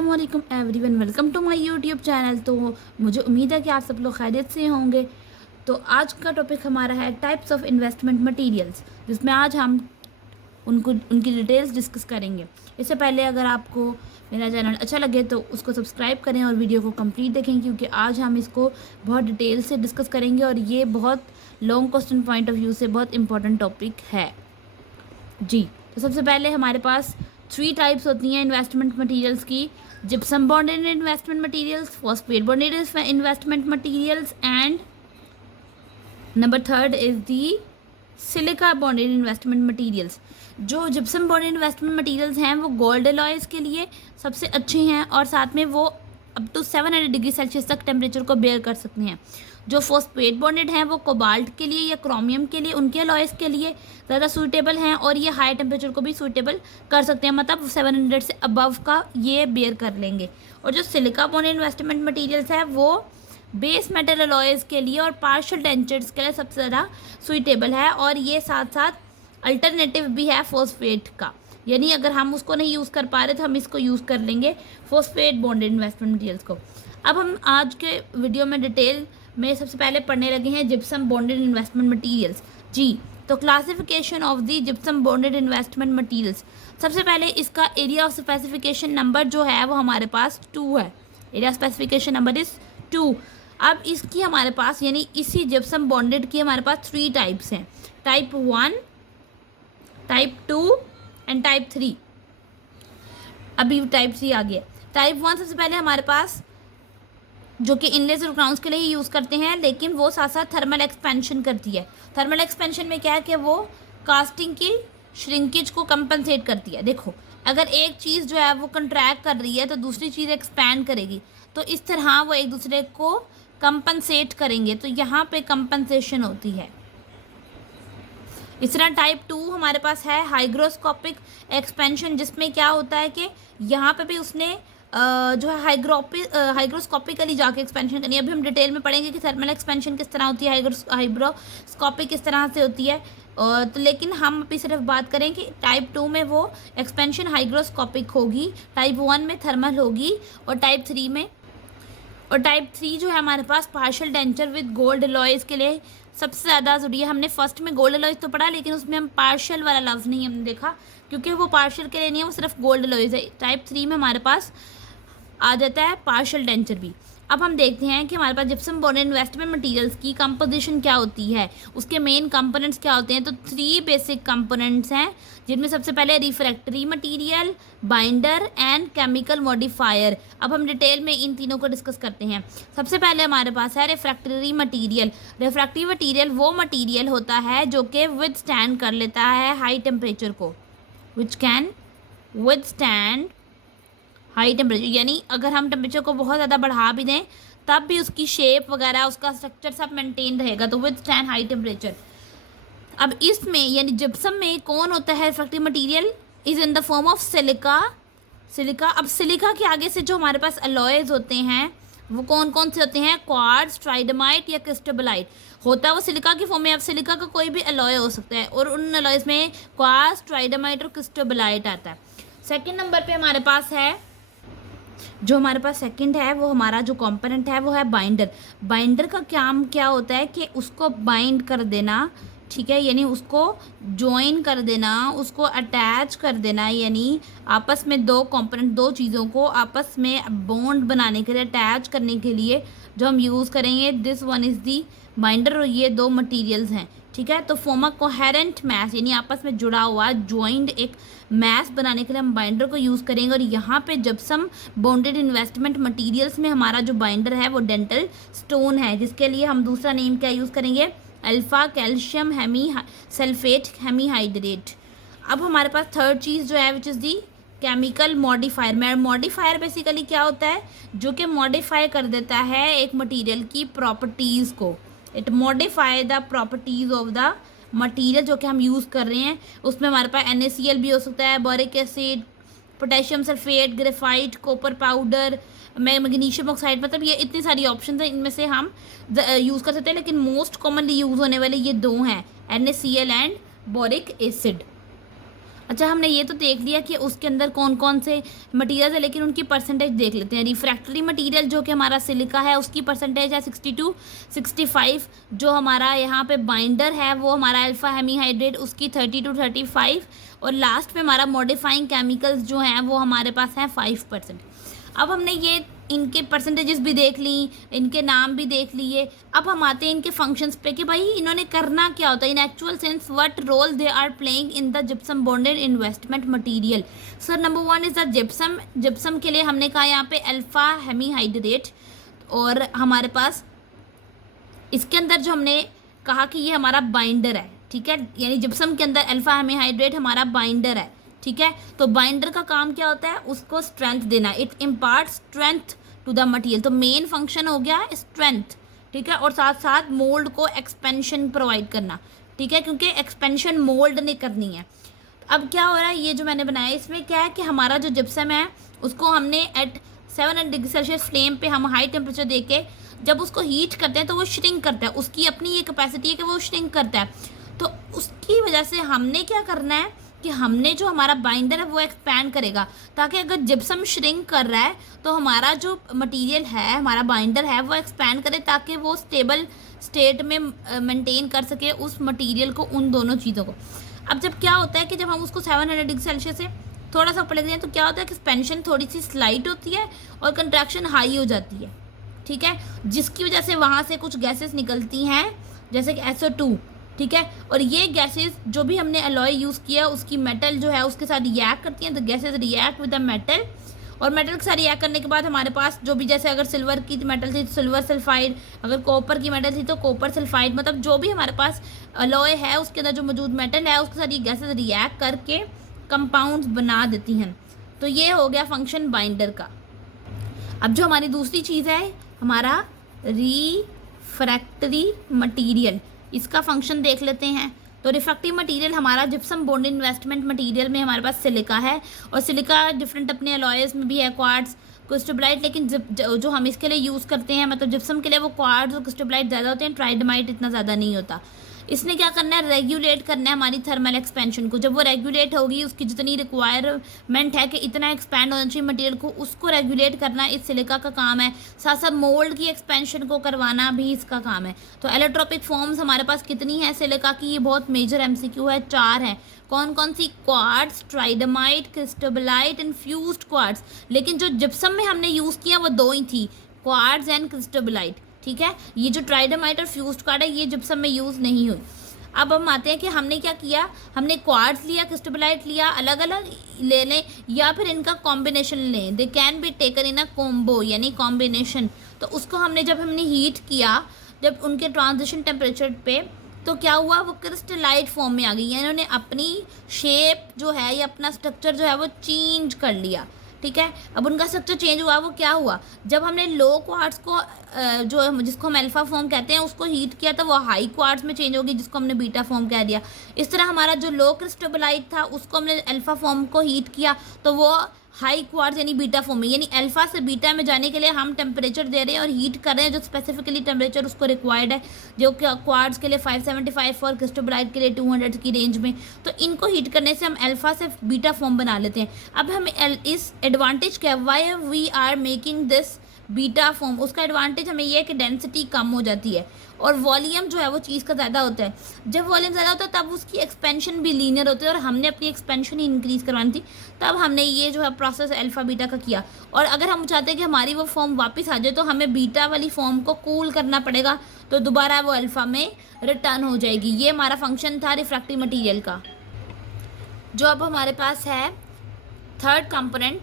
अस्सलामुअलैकुम everyone, welcome to my YouTube channel. तो मुझे उम्मीद है कि आप सब लोग खैरियत से होंगे। तो आज का टॉपिक हमारा है टाइप्स ऑफ इन्वेस्टमेंट मटेरियल्स, जिसमें आज हम उनकी डिटेल्स डिस्कस करेंगे। इससे पहले अगर आपको मेरा चैनल अच्छा लगे तो उसको सब्सक्राइब करें और वीडियो को कंप्लीट देखें, क्योंकि आज हम इसको बहुत डिटेल से डिस्कस करेंगे और ये बहुत long question point of view से बहुत इंपॉर्टेंट टॉपिक है जी। तो सबसे पहले हमारे पास 3 टाइप्स होती हैं इन्वेस्टमेंट मटेरियल्स की: gypsum bonded investment materials, phosphate bonded investment materials and number 3 is the silica bonded investment materials. जो जिप्सम बॉन्डेड इन्वेस्टमेंट मटेरियल्स हैं वो गोल्ड एलॉयज़ के लिए सबसे अच्छे हैं और साथ में वो अप टू 700 डिग्री सेल्सियस तक टेम्परेचर को बेयर कर सकते हैं। जो फॉस्फेट बॉन्डेड हैं वो कोबाल्ट के लिए या क्रोमियम के लिए, उनके अलॉयज़ के लिए ज़्यादा सूटेबल हैं और ये हाई टेम्परेचर को भी सूटेबल कर सकते हैं, मतलब 700 से अबव का ये बेयर कर लेंगे। और जो सिलिका बॉन्डेड इन्वेस्टमेंट मटेरियल्स है वो बेस मेटल अलॉयज़ के लिए और पार्शियल डेंचर्स के लिए सबसे ज़्यादा सूटेबल है, और ये साथ साथ अल्टरनेटिव भी है फॉस्फेट का, यानी अगर हम उसको नहीं यूज़ कर पा रहे तो हम इसको यूज़ कर लेंगे फॉस्फेट बॉन्डेड इन्वेस्टमेंट मटेरियल्स को। अब हम आज के वीडियो में डिटेल में सबसे पहले पढ़ने लगे हैं जिप्सम बॉन्डेड इन्वेस्टमेंट मटेरियल्स जी। तो classification of the gypsum bonded investment materials, सबसे पहले इसका एरिया ऑफ स्पेसिफिकेशन नंबर जो है वो हमारे पास 2 है। Area specification number is 2। अब इसकी हमारे पास यानी इसी जिप्सम बॉन्डेड की हमारे पास 3 टाइप्स हैं: टाइप 1, टाइप 2 एंड टाइप 3। अभी टाइप 3 आ गया। टाइप 1 सबसे पहले हमारे पास जो कि इनलेस और क्राउन्स के लिए ही यूज़ करते हैं, लेकिन वो साथ साथ थर्मल एक्सपेंशन करती है। थर्मल एक्सपेंशन में क्या है कि वो कास्टिंग की श्रिंकेज को कंपनसेट करती है। देखो, अगर एक चीज़ जो है वो कंट्रैक्ट कर रही है तो दूसरी चीज़ एक्सपैंड करेगी, तो इस तरह वो एक दूसरे को कंपनसेट करेंगे, तो यहाँ पे कंपनसेशन होती है। इस तरह टाइप 2 हमारे पास है हाइग्रोस्कोपिक एक्सपेंशन, जिसमें क्या होता है कि यहाँ पे भी उसने जो है हाइग्रोस्कोपिकली जाके एक्सपेंशन करनी है। अभी हम डिटेल में पढ़ेंगे कि थर्मल एक्सपेंशन किस तरह होती है, हाइग्रोस्कोपिक किस तरह से होती है। तो लेकिन हम अभी सिर्फ बात करें कि टाइप 2 में वो एक्सपेंशन हाइग्रोस्कोपिक होगी, टाइप 1 में थर्मल होगी और टाइप 3 जो है हमारे पास partial denture with gold alloys के लिए सबसे ज़्यादा ज़रूरी है। हमने फर्स्ट में गोल्ड अलॉयज़ तो पढ़ा, लेकिन उसमें हम पार्शियल वाला लफ्ज़ नहीं हमने देखा, क्योंकि वो पार्शियल के लिए नहीं है, वो सिर्फ गोल्ड अलॉयज़ है। टाइप 3 में हमारे पास आ जाता है पार्शियल डेंचर भी। अब हम देखते हैं कि हमारे पास जिप्सम बॉन्डेड इन्वेस्टमेंट मटेरियल्स की कंपोजिशन क्या होती है, उसके मेन कंपोनेंट्स क्या होते हैं। तो 3 बेसिक कंपोनेंट्स हैं, जिनमें सबसे पहले refractory material, binder and chemical modifier. अब हम डिटेल में इन तीनों को डिस्कस करते हैं। सबसे पहले हमारे पास है रिफ्रैक्टरी मटेरियल। रिफ्रैक्टरी मटेरियल वो मटेरियल होता है जो कि विदस्टैंड कर लेता है हाई टेम्परेचर को, which can withstand high temperature, यानी अगर हम टेम्परेचर को बहुत ज़्यादा बढ़ा भी दें तब भी उसकी शेप वगैरह उसका स्ट्रक्चर सब मेंटेन रहेगा, तो विद स्टैंड हाई टेम्परेचर। अब इसमें यानी जिप्सम में कौन होता है refractive material, is in the form of silica. अब सिलिका के आगे से जो हमारे पास अलॉयज़ होते हैं वो कौन कौन से होते हैं: क्वार्ट्ज, ट्राइडमाइट या क्रिस्टोबलाइट। होता है वो सिलिका की फॉर्म में। अब सिलिका का कोई भी अलॉय हो सकता है और उन अलॉयज़ में क्वार्ट्ज, ट्राइडमाइट और क्रिस्टोबलाइट आता है। सेकेंड नंबर पर हमारे पास है, जो हमारे पास सेकंड है वो हमारा जो कंपोनेंट है वो है बाइंडर। बाइंडर का काम क्या होता है कि उसको बाइंड कर देना, ठीक है, यानी उसको ज्वाइन कर देना, उसको अटैच कर देना, यानी आपस में दो कंपोनेंट, दो चीज़ों को आपस में बॉन्ड बनाने के लिए, अटैच करने के लिए जो हम यूज़ करेंगे, this one is the binder. और ये 2 मटेरियल्स हैं, ठीक है। तो फॉर्म अ कोहेरेंट मैश, यानी आपस में जुड़ा हुआ ज्वाइंट एक मैश बनाने के लिए हम बाइंडर को यूज़ करेंगे। और यहाँ पे जिप्सम बॉन्डेड इन्वेस्टमेंट मटेरियल्स में हमारा जो बाइंडर है वो डेंटल स्टोन है, जिसके लिए हम दूसरा नेम क्या यूज़ करेंगे, अल्फ़ा कैल्शियम सल्फेट हेमीहाइड्रेट। अब हमारे पास थर्ड चीज़ जो है which is the chemical modifier. Modifier basically क्या होता है, जो कि मॉडिफाई कर देता है एक मटेरियल की प्रॉपर्टीज़ को। It modify the properties of the material जो कि हम यूज़ कर रहे हैं। उसमें हमारे पास NaCl भी हो सकता है, boric acid, potassium sulphate, graphite, copper powder, magnesium oxide, मतलब ये इतनी सारी ऑप्शन हैं, इनमें से हम यूज़ कर सकते हैं, लेकिन मोस्ट कॉमनली यूज़ होने वाले ये 2 हैं, NaCl एंड बोरिक एसिड। अच्छा, हमने ये तो देख लिया कि उसके अंदर कौन कौन से मटेरियल्स है, लेकिन उनकी परसेंटेज देख लेते हैं। रिफ्रैक्टरी मटेरियल जो कि हमारा सिलिका है उसकी परसेंटेज है 62 65। जो हमारा यहाँ पे बाइंडर है वो हमारा अल्फा हेमीहाइड्रेट, उसकी 30 to 35। और लास्ट में हमारा मॉडिफाइंग केमिकल्स जो हैं वो हमारे पास हैं 5%। अब हमने ये इनके परसेंटेजेस भी देख ली, इनके नाम भी देख लिए। अब हम आते हैं इनके फंक्शंस पे कि भाई इन्होंने करना क्या होता है। In actual sense what role they are playing in the gypsum bonded investment material. Sir number 1 is the gypsum. Gypsum के लिए हमने कहा यहाँ पे अल्फा हेमीहाइड्रेट, और हमारे पास इसके अंदर जो हमने कहा कि ये हमारा बाइंडर है, ठीक है, यानी जिप्सम के अंदर अल्फा हेमीहाइड्रेट हमारा बाइंडर है, ठीक है। तो बाइंडर का काम क्या होता है, उसको स्ट्रेंथ देना, it impart strength to the material. तो मेन फंक्शन हो गया स्ट्रेंथ, ठीक है, और साथ साथ मोल्ड को एक्सपेंशन प्रोवाइड करना, ठीक है, क्योंकि एक्सपेंशन मोल्ड ने करनी है। अब क्या हो रहा है, ये जो मैंने बनाया इसमें क्या है कि हमारा जो जिप्सम है उसको हमने एट 700 डिग्री सेल्सियस फ्लेम पे हम हाई टेम्परेचर दे के जब उसको हीट करते हैं तो वो श्रिंक करता है, उसकी अपनी ये कैपेसिटी है कि वो श्रिंक करता है। तो उसकी वजह से हमने क्या करना है कि हमने जो हमारा बाइंडर है वो एक्सपैंड करेगा, ताकि अगर जिप्सम श्रिंक कर रहा है तो हमारा जो मटेरियल है, हमारा बाइंडर है, वो एक्सपैंड करे ताकि वो स्टेबल स्टेट में मेंटेन कर सके उस मटेरियल को, उन दोनों चीज़ों को। अब जब क्या होता है कि जब हम उसको 700 डिग्री सेल्सियस से थोड़ा सा ऊपर लेते हैं तो क्या होता है कि एक्सपेंशन थोड़ी सी स्लाइट होती है और कंट्रैक्शन हाई हो जाती है, ठीक है, जिसकी वजह से वहाँ से कुछ गैसेस निकलती हैं जैसे कि SO2, ठीक है। और ये गैसेस जो भी हमने अलॉय यूज़ किया उसकी मेटल जो है उसके साथ रिएक्ट करती हैं, तो gases react with the metal, और मेटल के साथ रिएक्ट करने के बाद हमारे पास जो भी, जैसे अगर सिल्वर की मेटल थी तो सिल्वर सल्फाइड, अगर कॉपर की मेटल थी तो कॉपर सल्फाइड, मतलब जो भी हमारे पास अलॉय है उसके अंदर जो मौजूद मेटल है उसके साथ ये गैसेस रिएक्ट करके कंपाउंड्स बना देती हैं। तो ये हो गया फंक्शन बाइंडर का। अब जो हमारी दूसरी चीज़ है हमारा रिफ्रैक्टरी मटीरियल, इसका फंक्शन देख लेते हैं। तो रिफ्रैक्टिव मटेरियल हमारा जिप्सम बॉन्डेड इन्वेस्टमेंट मटेरियल में हमारे पास सिलिका है, और सिलिका डिफरेंट अपने अलॉयज में भी है, क्वार्ट्ज, क्रिस्टोबलाइट, लेकिन जो हम इसके लिए यूज़ करते हैं मतलब जिप्सम के लिए वो क्वार्ट्ज और क्रिस्टोबलाइट ज़्यादा होते हैं, ट्राइडमाइट इतना ज़्यादा नहीं होता। इसने क्या करना है, रेगुलेट करना है हमारी थर्मल एक्सपेंशन को। जब वो रेगुलेट होगी, उसकी जितनी रिक्वायरमेंट है कि इतना एक्सपैंड होना चाहिए मटेरियल को, उसको रेगुलेट करना इस सिलिका का काम है। साथ साथ मोल्ड की एक्सपेंशन को करवाना भी इसका काम है। तो एलोट्रोपिक फॉर्म्स हमारे पास कितनी है सिलिका की, ये बहुत मेजर MCQ है, 4 है। कौन कौन सी, क्वार्ट्ज, ट्राइडमाइट, क्रिस्टोबलाइट एंड फ्यूज्ड क्वार्ट्ज। लेकिन जो जिप्सम में हमने यूज़ किया वो 2 ही थी, क्वार्ट्ज एंड क्रिस्टोबलाइट, ठीक है। ये जो ट्राइडमाइट और फ्यूज्ड क्वार्ट्ज है ये जिप्सम में यूज़ नहीं हुई। अब हम आते हैं कि हमने क्या किया, हमने क्वार्ट्ज लिया, क्रिस्टोबलाइट लिया, अलग अलग ले लें या फिर इनका कॉम्बिनेशन लें, they can be taken in a combo यानी कॉम्बिनेशन। तो उसको हमने जब हमने हीट किया, जब उनके ट्रांजिशन टेम्परेचर पे, तो क्या हुआ, वो क्रिस्टलाइट फॉर्म में आ गई, यानी उन्होंने अपनी शेप जो है या अपना स्ट्रक्चर जो है वो चेंज कर लिया, ठीक है। अब उनका स्ट्रक्चर चेंज हुआ, वो क्या हुआ, जब हमने लो क्वार्ट्ज को जो जिसको हम अल्फा फॉर्म कहते हैं उसको हीट किया तो वो हाई क्वार्ट्ज में चेंज होगी जिसको हमने बीटा फॉर्म कह दिया। इस तरह हमारा जो लो क्रिस्टोबलाइट था उसको हमने अल्फा फॉर्म को हीट किया तो वो हाई क्वार्ट्ज यानी बीटा फॉर्म में, यानी अल्फा से बीटा में जाने के लिए हम टेम्परेचर दे रहे हैं और हीट कर रहे हैं जो स्पेसिफिकली टेम्परेचर उसको रिक्वायर्ड है, जो क्वार्ट्ज के लिए 575 और क्रिस्टोबलाइट के लिए 200 की रेंज में। तो इनको हीट करने से हम अल्फा से बीटा फॉर्म बना लेते हैं। अब हमें इस एडवांटेज क्या, why we are making this beta form, उसका एडवांटेज हमें यह है कि डेंसिटी कम हो जाती है और वॉल्यूम जो है वो चीज़ का ज़्यादा होता है। जब वॉल्यूम ज़्यादा होता है तब उसकी एक्सपेंशन भी लीनियर होती है और हमने अपनी एक्सपेंशन ही इंक्रीज़ करवानी थी, तब हमने ये जो है प्रोसेस अल्फ़ा बीटा का किया। और अगर हम चाहते हैं कि हमारी वो फॉर्म वापस आ जाए तो हमें बीटा वाली फॉर्म को कूल करना पड़ेगा, तो दोबारा वो अल्फ़ा में रिटर्न हो जाएगी। ये हमारा फंक्शन था रिफ्रैक्टिव मटीरियल का। जो अब हमारे पास है थर्ड कंपोनेंट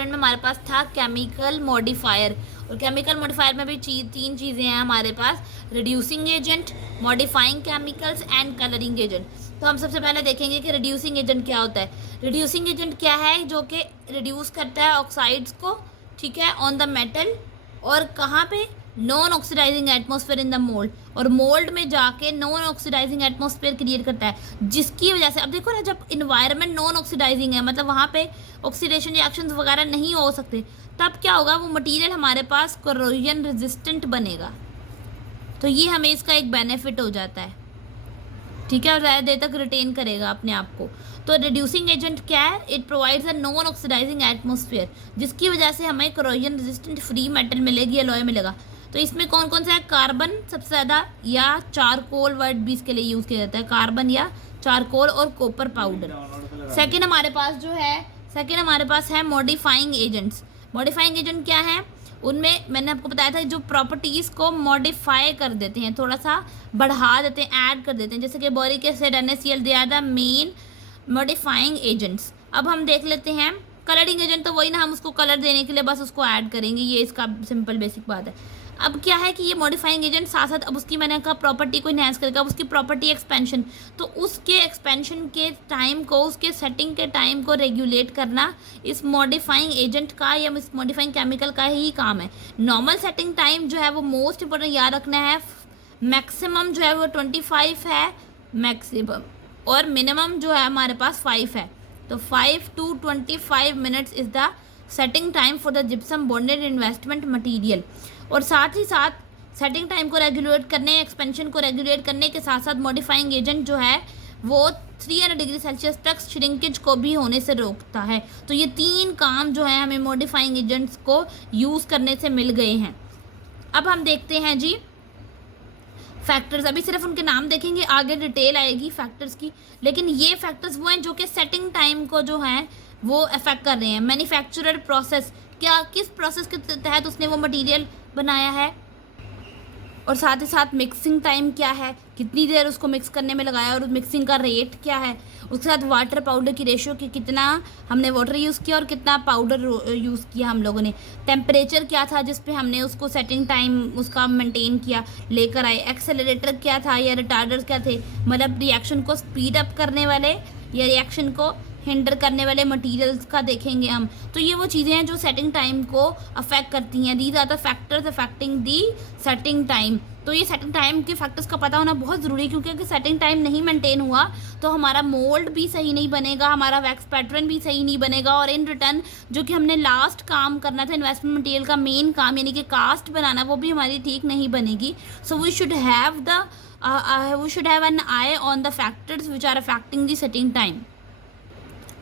में हमारे पास था केमिकल मॉडिफायर, और केमिकल मॉडिफायर में भी 3 चीज़ें हैं हमारे पास, reducing agent, modifying chemicals and colouring agent. तो हम सबसे पहले देखेंगे कि रिड्यूसिंग एजेंट क्या होता है। रिड्यूसिंग एजेंट क्या है, जो कि रिड्यूस करता है ऑक्साइड्स को, ठीक है, ऑन द मेटल, और कहाँ पे, non oxidizing atmosphere in the mould, और मोल्ड में जाके नॉन ऑक्सीडाइजिंग एटमॉस्फेयर क्रिएट करता है, जिसकी वजह से अब देखो ना, जब इन्वायरमेंट नॉन ऑक्सीडाइजिंग है मतलब वहाँ पे ऑक्सीडेशन रिएक्शंस वगैरह नहीं हो सकते, तब क्या होगा, वो मटेरियल हमारे पास कोरोजन रेजिस्टेंट बनेगा। तो ये हमें इसका एक बेनिफिट हो जाता है, ठीक है, और ज़्यादा देर तक रिटेन करेगा अपने आप को। तो रिड्यूसिंग एजेंट क्या है? It provides a non oxidizing atmosphere, जिसकी वजह से हमें करोजन रेजिस्टेंट फ्री मेटल मिलेगी, एलॉय मिलेगा। तो इसमें कौन कौन सा है? कार्बन सबसे ज़्यादा, या चारकोल वर्ड भी इसके लिए यूज़ किया जाता है, कार्बन या चारकोल, और कॉपर पाउडर। सेकेंड हमारे पास है मॉडिफाइंग एजेंट्स। मॉडिफाइंग एजेंट क्या है? उनमें मैंने आपको बताया था जो प्रॉपर्टीज़ को मॉडिफाई कर देते हैं, थोड़ा सा बढ़ा देते हैं, ऐड कर देते हैं, जैसे कि boric acid, NaCl, they are the main modifying agents. अब हम देख लेते हैं कलरिंग एजेंट, तो वही ना, हम उसको कलर देने के लिए बस उसको ऐड करेंगे, ये इसका सिंपल बेसिक बात है। अब क्या है कि ये मॉडिफाइंग एजेंट साथ साथ अब उसकी मैंने कहा प्रॉपर्टी को इनहेंस करेगा, अब उसकी प्रॉपर्टी एक्सपेंशन, तो उसके एक्सपेंशन के टाइम को, उसके सेटिंग के टाइम को रेगुलेट करना इस मॉडिफाइंग एजेंट का या इस मॉडिफाइंग केमिकल का ही काम है। नॉर्मल सेटिंग टाइम जो है वो मोस्ट इंपॉर्टेंट याद रखना है, मैक्सिमम जो है वो 25 है मैक्सिमम, और मिनिमम जो है हमारे पास 5 है। तो 5 to 25 minutes is the setting time for the gypsum bonded investment material. और साथ ही साथ सेटिंग टाइम को रेगुलेट करने, एक्सपेंशन को रेगुलेट करने के साथ साथ मॉडिफाइंग एजेंट जो है वो 300 डिग्री सेल्सियस तक श्रिंकेज को भी होने से रोकता है। तो ये 3 काम जो है हमें मॉडिफाइंग एजेंट्स को यूज़ करने से मिल गए हैं। अब हम देखते हैं जी फैक्टर्स, अभी सिर्फ उनके नाम देखेंगे, आगे डिटेल आएगी फैक्टर्स की, लेकिन ये फैक्टर्स वो हैं जो कि सेटिंग टाइम को जो है वो अफेक्ट कर रहे हैं। मैन्युफैक्चरर प्रोसेस, क्या किस प्रोसेस के तहत उसने वो मटेरियल बनाया है, और साथ ही साथ मिक्सिंग टाइम क्या है, कितनी देर उसको मिक्स करने में लगाया, और मिक्सिंग का रेट क्या है, उसके साथ वाटर पाउडर की रेशियो कि कितना हमने वाटर यूज़ किया और कितना पाउडर यूज़ किया हम लोगों ने, टेम्परेचर क्या था जिस पे हमने उसको सेटिंग टाइम उसका मेंटेन किया लेकर आए, एक्सेलरेटर क्या था या रिटार्डर्स क्या थे, मतलब रिएक्शन को स्पीड अप करने वाले या रिएक्शन को हिंडर करने वाले मटेरियल्स का देखेंगे हम। तो ये वो चीज़ें हैं जो सेटिंग टाइम को अफेक्ट करती हैं। These are the factors affecting the setting time. तो ये सेटिंग टाइम के फैक्टर्स का पता होना बहुत ज़रूरी है, क्योंकि अगर सेटिंग टाइम नहीं मेंटेन हुआ तो हमारा मोल्ड भी सही नहीं बनेगा, हमारा वैक्स पैटर्न भी सही नहीं बनेगा, और इन रिटर्न जो कि हमने लास्ट काम करना था इन्वेस्टमेंट मटेरियल का मेन काम यानी कि कास्ट बनाना, वो भी हमारी ठीक नहीं बनेगी। So we should have an eye on the factors which are affecting the setting time.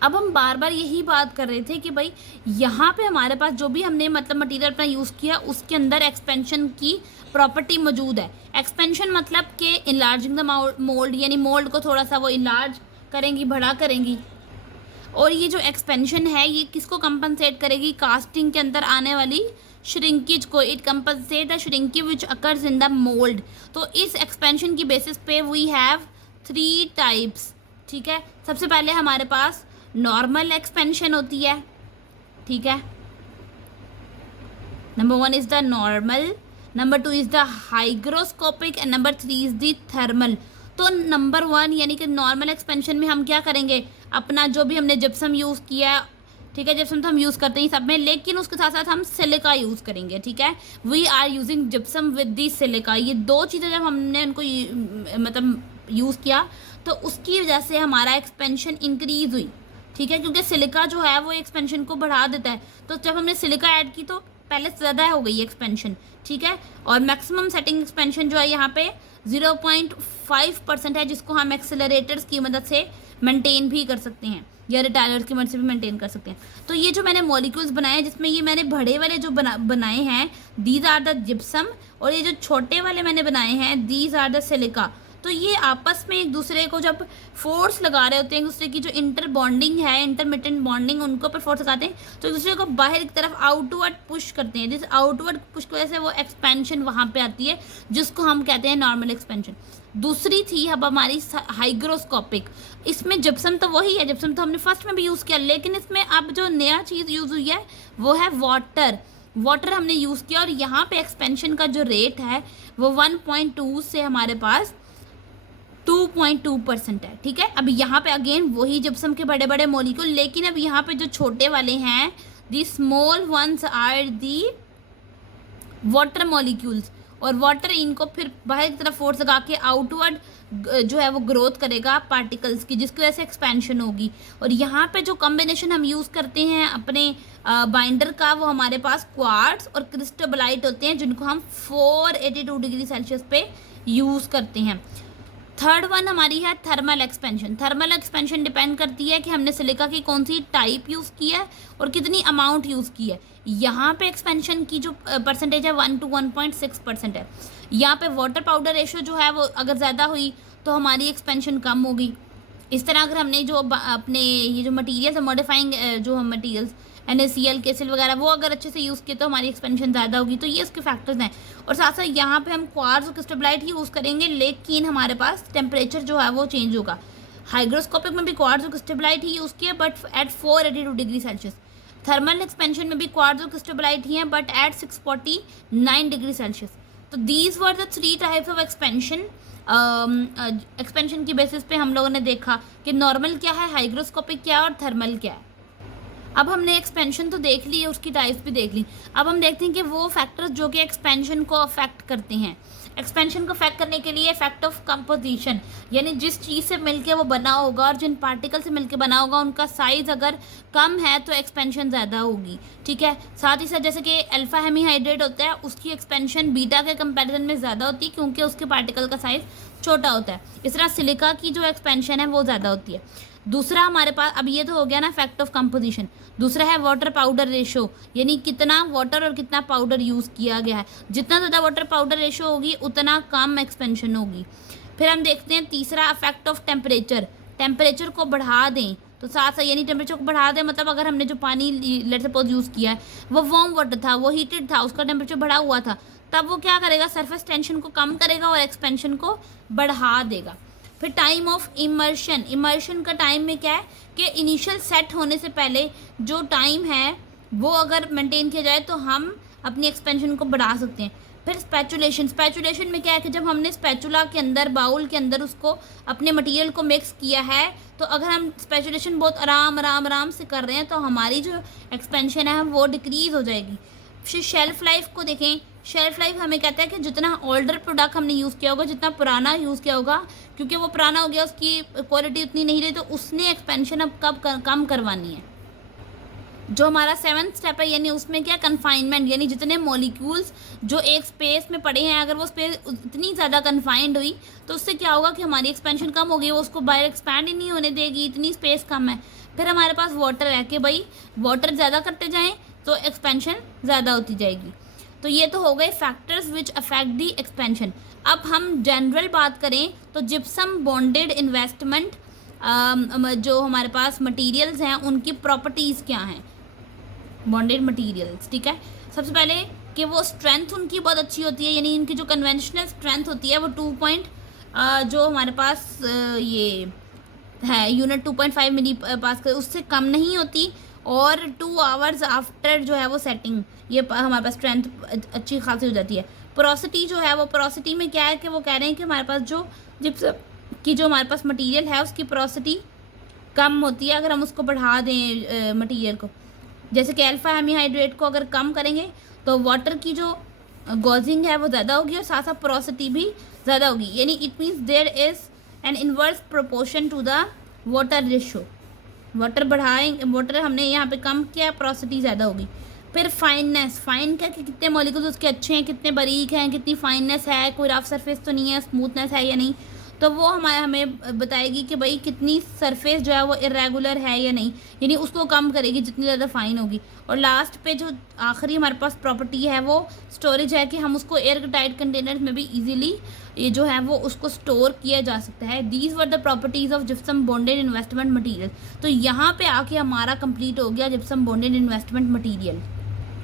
अब हम बार बार यही बात कर रहे थे कि भाई यहाँ पे हमारे पास जो भी हमने मतलब मटेरियल अपना यूज़ किया उसके अंदर एक्सपेंशन की प्रॉपर्टी मौजूद है। एक्सपेंशन मतलब कि इनलार्जिंग द मोल्ड, यानी मोल्ड को थोड़ा सा वो इनलार्ज करेंगी, बड़ा करेंगी। और ये जो एक्सपेंशन है ये किसको कंपनसेट करेगी? कास्टिंग के अंदर आने वाली श्रिंकेज को। It compensate the shrinkage which occurs in the mould. तो इस एक्सपेंशन की बेसिस पे वी हैव 3 टाइप्स। ठीक है, सबसे पहले हमारे पास नॉर्मल एक्सपेंशन होती है। ठीक है, number 1 is the normal, number 2 is the hygroscopic and number 3 is the thermal. तो नंबर 1 यानी कि नॉर्मल एक्सपेंशन में हम क्या करेंगे, अपना जो भी हमने जिप्सम यूज़ किया, ठीक है, जिप्सम तो हम यूज़ करते हैं सब में, लेकिन उसके साथ साथ हम सिलिका यूज़ करेंगे। ठीक है, we are using gypsum with the silica. ये 2 चीज़ें जब हमने उनको मतलब यूज़ किया तो उसकी वजह से हमारा एक्सपेंशन इंक्रीज़ हुई। ठीक है, क्योंकि सिलिका जो है वो एक्सपेंशन को बढ़ा देता है। तो जब हमने सिलिका ऐड की तो पहले से ज़्यादा हो गई एक्सपेंशन। ठीक है, और मैक्सिमम सेटिंग एक्सपेंशन जो है यहाँ पे 0.5% है, जिसको हम एक्सेलरेटर्स की मदद से मेंटेन भी कर सकते हैं या रिटायर्स की मदद से भी मेंटेन कर सकते हैं। तो ये जो मैंने मॉलिक्यूल्स बनाए जिसमें ये मैंने बड़े वाले जो बनाए हैं दीज आर द जिप्सम, और ये जो छोटे वाले मैंने बनाए हैं दीज आर द सिलिका। तो ये आपस में एक दूसरे को जब फोर्स लगा रहे होते हैं, एक दूसरे की जो इंटर बॉन्डिंग है, इंटरमिटेंट बॉन्डिंग, उनको पर फोर्स लगाते हैं तो एक दूसरे को बाहर की तरफ आउटवर्ड पुश करते हैं। जिस आउटवर्ड पुश की वजह से वो एक्सपेंशन वहाँ पे आती है जिसको हम कहते हैं नॉर्मल एक्सपेंशन। दूसरी थी अब हमारी हाइग्रोस्कोपिक। इसमें जिप्सम तो वही है, जिप्सम तो हमने फर्स्ट में भी यूज़ किया, लेकिन इसमें अब जो नया चीज़ यूज़ हुई है वो है वाटर हमने यूज़ किया, और यहाँ पे एक्सपेंशन का जो रेट है वो 1.2 से हमारे पास 2.2% है। ठीक है, अब यहाँ पे अगेन वही जिप्सम के बड़े बड़े मॉलिक्यूल, लेकिन अब यहाँ पे जो छोटे वाले हैं the small ones are the water molecules, और वाटर इनको फिर बाहर की तरफ फोर्स लगा के आउटवर्ड जो है वो ग्रोथ करेगा पार्टिकल्स की, जिसकी वजह से एक्सपेंशन होगी। और यहाँ पे जो कॉम्बिनेशन हम यूज़ करते हैं अपने बाइंडर का वो हमारे पास क्वार्ट्ज और क्रिस्टोबलाइट होते हैं, जिनको हम 482 डिग्री सेल्सियस पे यूज़ करते हैं। थर्ड वन हमारी है thermal expansion. Thermal expansion depend करती है कि हमने सिलिका की कौन सी टाइप यूज़ की है और कितनी अमाउंट यूज़ की है। यहाँ पे एक्सपेंशन की जो परसेंटेज है 1 to 1.6% है। यहाँ पे वाटर पाउडर रेशो जो है वो अगर ज़्यादा हुई तो हमारी एक्सपेंशन कम होगी। इस तरह अगर हमने जो अपने ये जो मटीरियल्स है मॉडिफाइंग जो हम मटीरियल्स NaCl केसिल वगैरह वो अगर अच्छे से यूज़ किए तो हमारी एक्सपेंशन ज़्यादा होगी। तो ये उसके फैक्टर्स हैं। और साथ साथ यहाँ पे हम क्वार्ट्ज और क्रिस्टलाइट ही यूज़ करेंगे, लेकिन हमारे पास टेम्परेचर जो है वो चेंज होगा। हाइग्रोस्कोपिक में भी क्वार्ट्ज और क्रिस्टलाइट ही यूज़ किया but at 482 degree Celsius. Thermal expansion में भी क्वार्ट्ज और क्रिस्टलाइट ही हैं बट एट 649 डिग्री सेल्सियस। तो these were the 3 types of expansion. Expansion की बेसिस पे हम लोगों ने देखा कि नॉर्मल क्या है, हाइग्रोस्कोपिक क्या है और थर्मल क्या है। अब हमने एक्सपेंशन तो देख ली है, उसकी टाइप्स भी देख ली। अब हम देखते हैं कि वो फैक्टर्स जो कि एक्सपेंशन को अफेक्ट करते हैं। एक्सपेंशन को अफेक्ट करने के लिए इफेक्ट ऑफ कंपोजिशन, यानी जिस चीज़ से मिलके वो बना होगा और जिन पार्टिकल से मिलके बना होगा उनका साइज अगर कम है तो एक्सपेंशन ज़्यादा होगी। ठीक है, साथ ही साथ जैसे कि अल्फा हेमीहाइड्रेट होता है उसकी एक्सपेंशन बीटा के कंपैरिजन में ज़्यादा होती है क्योंकि उसके पार्टिकल का साइज छोटा होता है। इस तरह सिलिका की जो एक्सपेंशन है वो ज़्यादा होती है। दूसरा हमारे पास, अब ये तो हो गया ना फैक्ट ऑफ कंपोजिशन। दूसरा है वाटर पाउडर रेशो, यानी कितना वाटर और कितना पाउडर यूज़ किया गया है। जितना ज़्यादा वाटर पाउडर रेशो होगी उतना कम एक्सपेंशन होगी। फिर हम देखते हैं तीसरा इफेक्ट ऑफ टेम्परेचर। टेम्परेचर को बढ़ा दें तो साथ साथ, यानी टेम्परेचर को बढ़ा दें मतलब अगर हमने जो पानी लेट सपोज यूज़ किया है वो वार्म वाटर था, वो हीटेड था, उसका टेम्परेचर बढ़ा हुआ था, तब वो क्या करेगा, सरफेस टेंशन को कम करेगा और एक्सपेंशन को बढ़ा देगा। फिर टाइम ऑफ इमर्शन। इमर्शन का टाइम में क्या है कि इनिशियल सेट होने से पहले जो टाइम है वो अगर मेंटेन किया जाए तो हम अपनी एक्सपेंशन को बढ़ा सकते हैं। फिर स्पैचुलेशन। स्पैचुलेशन में क्या है कि जब हमने स्पैचुला के अंदर, बाउल के अंदर उसको अपने मटेरियल को मिक्स किया है तो अगर हम स्पैचुलेशन बहुत आराम से कर रहे हैं तो हमारी जो एक्सपेंशन है वो डिक्रीज़ हो जाएगी। फिर शेल्फ़ लाइफ को देखें। शेल्फ़ लाइफ हमें कहता है कि जितना ओल्डर प्रोडक्ट हमने यूज़ किया होगा, जितना पुराना यूज़ किया होगा, क्योंकि वो पुराना हो गया, उसकी क्वालिटी उतनी नहीं रही, तो उसने एक्सपेंशन अब कम करवानी है। जो हमारा 7th स्टेप है, यानी उसमें क्या, कन्फाइनमेंट, यानी जितने मॉलिक्यूल्स जो एक स्पेस में पड़े हैं अगर वो स्पेस इतनी ज़्यादा कन्फाइंड हुई तो उससे क्या होगा कि हमारी एक्सपेंशन कम होगी, वो उसको बाहर एक्सपैंड ही नहीं होने देगी, इतनी स्पेस कम है। फिर हमारे पास वाटर है कि भाई वाटर ज़्यादा करते जाएँ तो एक्सपेंशन ज़्यादा होती जाएगी। तो ये तो हो गए factors which affect the expansion. अब हम जनरल बात करें तो जिप्सम बॉन्डेड इन्वेस्टमेंट जो हमारे पास मटेरियल्स हैं उनकी प्रॉपर्टीज़ क्या हैं, बॉन्डेड मटेरियल्स। ठीक है, सबसे पहले कि वो स्ट्रेंथ उनकी बहुत अच्छी होती है, यानी इनकी जो कन्वेंशनल स्ट्रेंथ होती है वो 2 पॉइंट जो हमारे पास ये है यूनिट 2.5 मिली पास्कल उससे कम नहीं होती, और 2 आवर्स आफ्टर जो है वो सेटिंग ये हमारे पास स्ट्रेंथ अच्छी खासी हो जाती है। पोरोसिटी जो है वो, पोरोसिटी में क्या है कि वो कह रहे हैं कि हमारे पास जो जिप्सम की जो हमारे पास मटेरियल है उसकी पोरोसिटी कम होती है अगर हम उसको बढ़ा दें मटेरियल को। जैसे कि अल्फा हेमीहाइड्रेट को अगर कम करेंगे तो वाटर की जो गॉजिंग है वो ज़्यादा होगी और साथ साथ पोरोसिटी भी ज़्यादा होगी, यानी it means there is an inverse proportion to the water ratio. Water बढ़ाएंगे, वाटर हमने यहाँ पे कम किया, पोरोसिटी ज़्यादा होगी। फिर फाइननेस, फाइन क्या कि कितने मॉलिक्यूल्स उसके अच्छे हैं, कितने बारीक हैं, कितनी फाइननेस है, कोई रफ सरफेस तो नहीं है, स्मूथनेस है या नहीं, तो वो हमें बताएगी कि भाई कितनी सरफेस जो है वो इरेगुलर है या नहीं, यानी उसको कम करेगी जितनी ज़्यादा फाइन होगी। और लास्ट पे जो आखिरी हमारे पास प्रॉपर्टी है वो स्टोरेज है कि हम उसको एयर टाइट कंटेनर्स में भी इजीली ये जो है वो उसको स्टोर किया जा सकता है। These were the properties of gypsum bonded investment material. तो यहाँ पे आके हमारा कंप्लीट हो गया जिप्सम बॉन्डेड इन्वेस्टमेंट मटीरियल।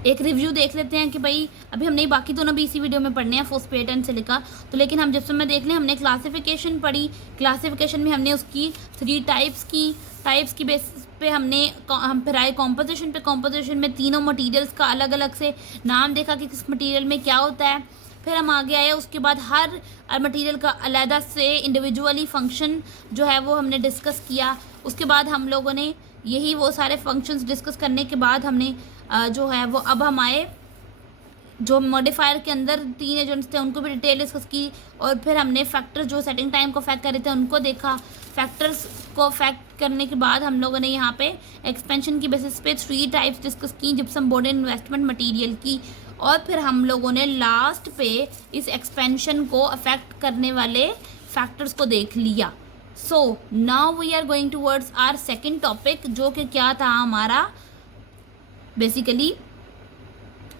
एक रिव्यू देख लेते हैं कि भाई अभी हमने बाकी दोनों भी इसी वीडियो में पढ़ने हैं, फॉस्फेट एंड सिलिका, तो लेकिन हम जिप्सम में देख लें, हमने क्लासिफिकेशन पढ़ी। क्लासिफिकेशन में हमने उसकी 3 टाइप्स की बेसिस पे हम फिर आए कॉम्पोजिशन पे। कॉम्पोजिशन में तीनों मटीरियल्स का अलग अलग से नाम देखा कि किस मटीरियल में क्या होता है। फिर हम आगे आए, उसके बाद हर मटीरियल का अलहदा से इंडिविजुअली फंक्शन जो है वो हमने डिस्कस किया। उसके बाद हम लोगों ने यही वो सारे फंक्शंस डिस्कस करने के बाद हमने जो है वो अब हम आए जो मॉडिफायर के अंदर 3 एजेंट्स थे उनको भी डिटेल डिस्कस की, और फिर हमने फैक्टर्स जो सेटिंग टाइम को अफेक्ट कर रहे थे उनको देखा। फैक्टर्स को अफेक्ट करने के बाद हम लोगों ने यहाँ पे एक्सपेंशन की बेसिस पे 3 टाइप्स डिस्कस की जिप्सम बॉन्डेड इन्वेस्टमेंट मटेरियल की, और फिर हम लोगों ने लास्ट पे इस एक्सपेंशन को अफेक्ट करने वाले फैक्टर्स को देख लिया। So now we are going towards our second topic, जो कि क्या था हमारा बेसिकली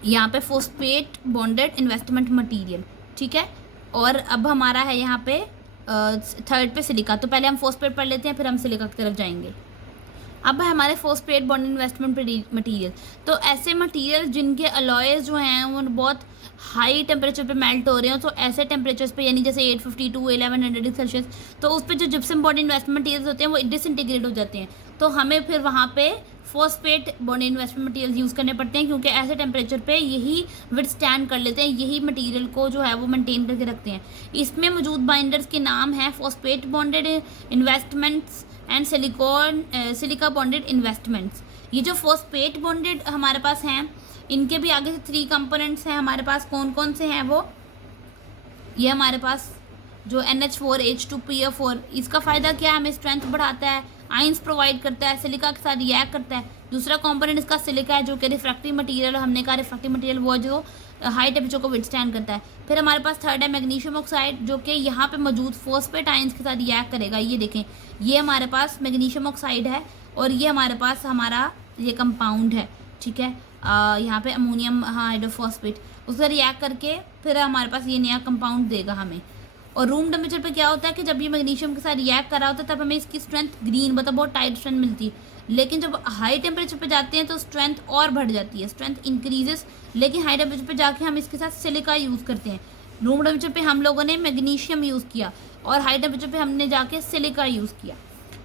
यहाँ पे फॉस्फेट बॉन्डेड इन्वेस्टमेंट मटेरियल, ठीक है। और अब हमारा है यहाँ पे थर्ड पे सिलिका। तो पहले हम फॉस्फेट पढ़ लेते हैं, फिर हम सिलिका की तरफ जाएंगे। अब है हमारे फॉस्फेट बॉन्डेड इन्वेस्टमेंट मटेरियल। तो ऐसे मटेरियल जिनके अलॉयज जो हैं वो बहुत हाई टेम्परेचर पे मेल्ट हो रहे हैं, तो ऐसे टेम्परेचर्स पे यानी जैसे 852 1100 सेल्सियस, तो उस पर जो जिप्सम बॉन्डेड इन्वेस्टमेंट मटेरियल्स होते हैं वो डिसइंटीग्रेट हो जाते हैं। तो हमें फिर वहाँ पे phosphate bonded investment materials use करने पड़ते हैं, क्योंकि ऐसे टेम्परेचर पे यही विथस्टैंड कर लेते हैं, यही मटेरियल को जो है वो मेंटेन करके रखते हैं। इसमें मौजूद बाइंडर्स के नाम हैं phosphate bonded investments and silica bonded investments. ये जो फॉस्फेट बॉन्डेड हमारे पास हैं, इनके भी आगे से 3 कंपोनेंट्स हैं हमारे पास। कौन कौन से हैं वो? ये हमारे पास जो NH4 H2PO4, इसका फ़ायदा क्या है? हमें स्ट्रेंथ बढ़ाता है, आइंस प्रोवाइड करता है, सिलिका के साथ रिएक्ट करता है। दूसरा कंपोनेंट इसका सिलिका है, जो कि रिफ्रैक्टिव मटेरियल, हमने कहा रिफ्रैक्टिव मटेरियल वो जो हाई टेम्परेचर को विथस्टैंड करता है। फिर हमारे पास थर्ड है मैग्नीशियम ऑक्साइड, जो कि यहाँ पे मौजूद फॉस्फेट आइंस के साथ रिएक्ट करेगा। ये देखें, ये हमारे पास मैग्नीशियम ऑक्साइड है और ये हमारे पास हमारा ये कंपाउंड है, ठीक है। यहाँ पे अमोनियम हाइड्रोफॉस्फेट, उससे रिएक्ट करके फिर हमारे पास ये नया कंपाउंड देगा हमें। और रूम टेम्परेचर पे क्या होता है कि जब ये मैग्नीशियम के साथ रिएक्ट कर रहा होता है तब हमें इसकी स्ट्रेंथ ग्रीन, मतलब बहुत टाइट स्ट्रेंथ मिलती है। लेकिन जब हाई टेम्परेचर पे जाते हैं तो स्ट्रेंथ और बढ़ जाती है, स्ट्रेंथ इंक्रीजेस। लेकिन हाई टेम्परेचर पे जाके हम इसके साथ सिलिका यूज़ करते हैं। रूम टेम्परेचर पे हम लोगों ने मैग्नीशियम यूज़ किया और हाई टेम्परेचर पे हमने जाके सिलिका यूज़ किया।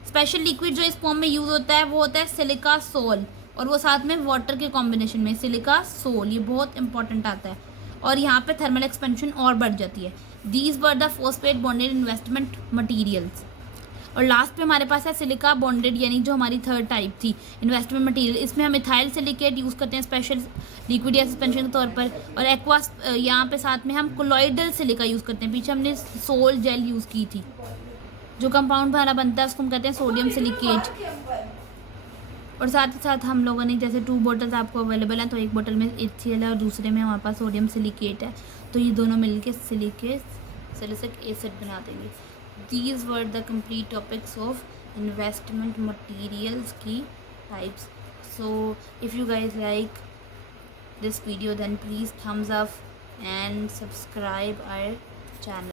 स्पेशल लिक्विड जो इस फॉर्म में यूज़ होता है वो होता है सिलिका सोल, और वो साथ में वाटर के कॉम्बिनेशन में सिलिका सोल, ये बहुत इंपॉर्टेंट आता है। और यहाँ पे थर्मल एक्सपेंशन और बढ़ जाती है। These were the phosphate bonded investment materials. और लास्ट पे हमारे पास है सिलिका बॉन्डेड, यानी जो हमारी थर्ड टाइप थी इन्वेस्टमेंट मटेरियल। इसमें हम इथाइल सिलिकेट यूज़ करते हैं स्पेशल लिक्विड या सस्पेंशन के तौर पर, और एक्वास यहाँ पे साथ में हम कोलॉइडल सिलिका यूज़ करते हैं। पीछे हमने सोल जेल यूज़ की थी। जो कंपाउंड हमारा बनता है उसको हम कहते हैं सोडियम सिलिकेट। और साथ ही साथ हम लोगों ने जैसे 2 बोटल्स आपको अवेलेबल हैं, तो एक बोतल में HCl है और दूसरे में हमारे पास सोडियम सिलिकेट है, तो ये दोनों मिलके सिलिसिक एसिड बना देंगे। These were the complete topics of investment materials की types. So if you guys like this video then please thumbs up and subscribe our channel.